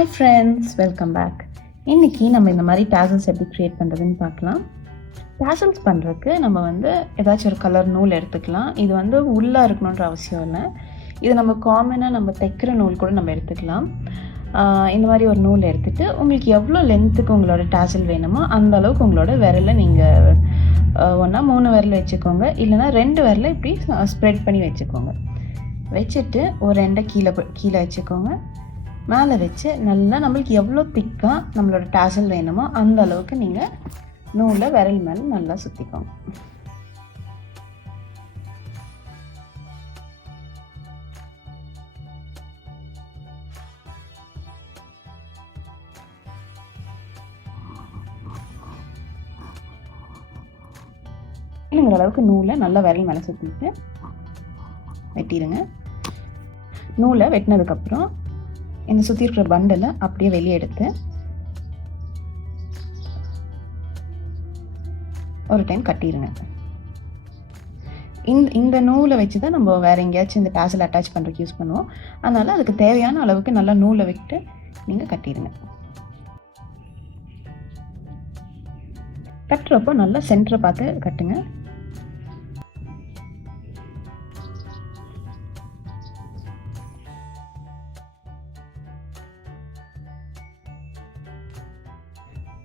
Hi friends, welcome back. இன்னைக்கு நம்ம இந்த மாதிரி tassels எப்படி கிரியேட் பண்ணுறதுன்னு பார்க்கலாம். tassels பண்ணுறதுக்கு நம்ம ஏதாச்சும் ஒரு கலர் நூல் எடுத்துக்கலாம். இது உள்ளே இருக்கணுன்ற அவசியம் இல்லை. இது நம்ம காமனாக நம்ம தைக்கிற நூல் கூட நம்ம எடுத்துக்கலாம். இந்த மாதிரி ஒரு நூல் எடுத்துகிட்டு உங்களுக்கு எவ்வளோ லென்த்துக்கு உங்களோட tassel வேணுமோ அந்த அளவுக்கு உங்களோட விரலை நீங்கள் ஒன்றா 3 விரல் வச்சுக்கோங்க, இல்லைனா 2 விரலை இப்படி ஸ்ப்ரெட் பண்ணி வச்சுக்கோங்க. வச்சுட்டு ஒரு 2 கீழே வச்சுக்கோங்க. மேலே வச்சு நல்லா நம்மளுக்கு எவ்வளோ திக்காக நம்மளோட tassel வேணுமோ அந்த அளவுக்கு நீங்கள் நூலை விரல் மேலே நல்லா சுற்றிக்கோங்க. இல்லைங்கிற அளவுக்கு நூலை நல்லா விரல் மேலே சுற்றிட்டு வெட்டிடுங்க. நூலை வெட்டினதுக்கப்புறம் இந்த சுற்றி இருக்கிற பண்டலை அப்படியே வெளியே எடுத்து ஒரு டைம் கட்டிடுங்க. இந்த நூலை வச்சு தான் நம்ம வேறு எங்கேயாச்சும் இந்த tassel அட்டாச் பண்ணுறதுக்கு யூஸ் பண்ணுவோம். அதனால் அதுக்கு தேவையான அளவுக்கு நல்லா நூலை விட்டு நீங்கள் கட்டிடுங்க. கட்டுறப்போ நல்லா சென்டரை பார்த்து கட்டுங்க.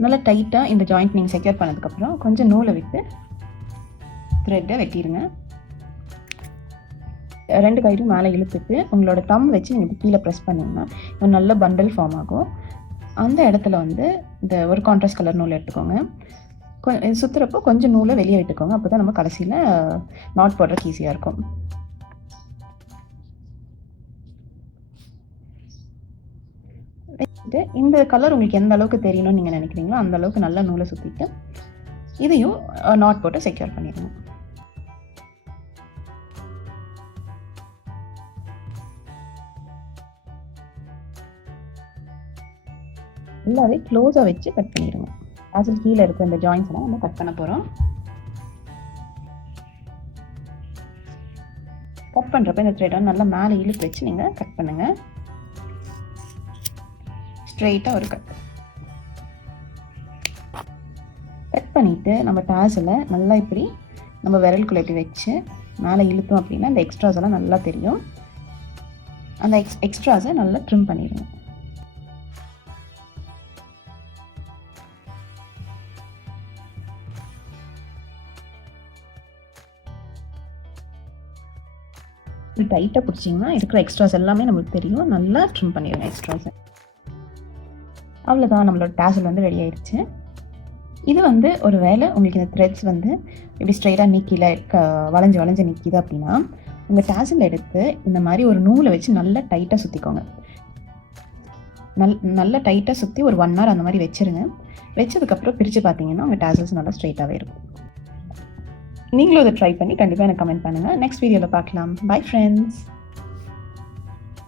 நல்லா டைட்டாக இந்த ஜாயிண்ட் நீங்கள் செக்யூர் பண்ணதுக்கப்புறம் கொஞ்சம் நூலை விட்டு த்ரெட்டை வெட்டிடுங்க. 2 கயிறும் மேலே இழுத்துட்டு உங்களோட தம் வச்சு நீங்கள் கீழே ப்ரெஸ் பண்ணிங்கன்னா ஒரு நல்ல பண்டல் ஃபார்ம் ஆகும். அந்த இடத்துல இந்த ஒரு கான்ட்ராஸ்ட் கலர் நூல் எடுத்துக்கோங்க. சுற்றுறப்போ கொஞ்சம் நூலை வெளியே விட்டுக்கோங்க. அப்போ தான் நம்ம கடைசியில் நாட் போடுறதுக்கு ஈஸியாக இருக்கும். இந்த கலர் உங்களுக்கு எந்த அளவுக்கு தெரியணும்னு நீங்கள் நினைக்கிறீங்களோ அந்த அளவுக்கு நல்லா நூலை சுற்றிட்டு இதையும் நாட் போட்டு செக்யூர் பண்ணிடுங்க. நல்லாவே க்ளோஸாக வச்சு கட் பண்ணிடுங்க. tassel கீழே இருக்க அந்த ஜாயின்ஸ் எல்லாம் நம்ம கட் பண்ண போகிறோம். கட் பண்ணுறப்ப இந்த த்ரெட்டை நல்லா மேலே இழுத்து வச்சு நீங்கள் கட் பண்ணுங்கள். ஸ்ட்ரெயிட்டாக ஒரு கட் பண்ணிவிட்டு நம்ம tassel-ஐ நல்லா இப்படி நம்ம விரலுக்குள்ளே இப்படி வச்சு மேலே இழுத்தோம் அப்படின்னா இந்த எக்ஸ்ட்ராஸ் எல்லாம் நல்லா தெரியும். அந்த எக்ஸ்ட்ராஸை நல்லா ட்ரிம் பண்ணிடுங்க. டைட்டாக பிடிச்சிங்கன்னா இருக்கிற எக்ஸ்ட்ராஸ் எல்லாமே நம்மளுக்கு தெரியும். நல்லா ட்ரிம் பண்ணிடுங்க எக்ஸ்ட்ராஸை. அவ்வளோதான், நம்மளோட tassel ரெடி ஆயிடுச்சு. இது ஒரு வேளை உங்களுக்கு இந்த த்ரெட்ஸ் இப்படி ஸ்ட்ரைட்டாக நீக்கில வளைஞ்சு நிற்கிது அப்படின்னா உங்கள் tassel எடுத்து இந்த மாதிரி ஒரு நூலை வச்சு நல்லா டைட்டாக சுற்றிக்கோங்க. நல்லா டைட்டாக சுற்றி ஒரு 1 hour அந்த மாதிரி வச்சுருங்க. வச்சதுக்கப்புறம் பிரித்து பார்த்தீங்கன்னா உங்கள் tassels நல்லா ஸ்ட்ரைட்டாகவே இருக்கும். நீங்களும் அதை ட்ரை பண்ணி கண்டிப்பாக எனக்கு கமெண்ட் பண்ணுங்கள். நெக்ஸ்ட் வீடியோவில் பார்க்கலாம். Bye friends.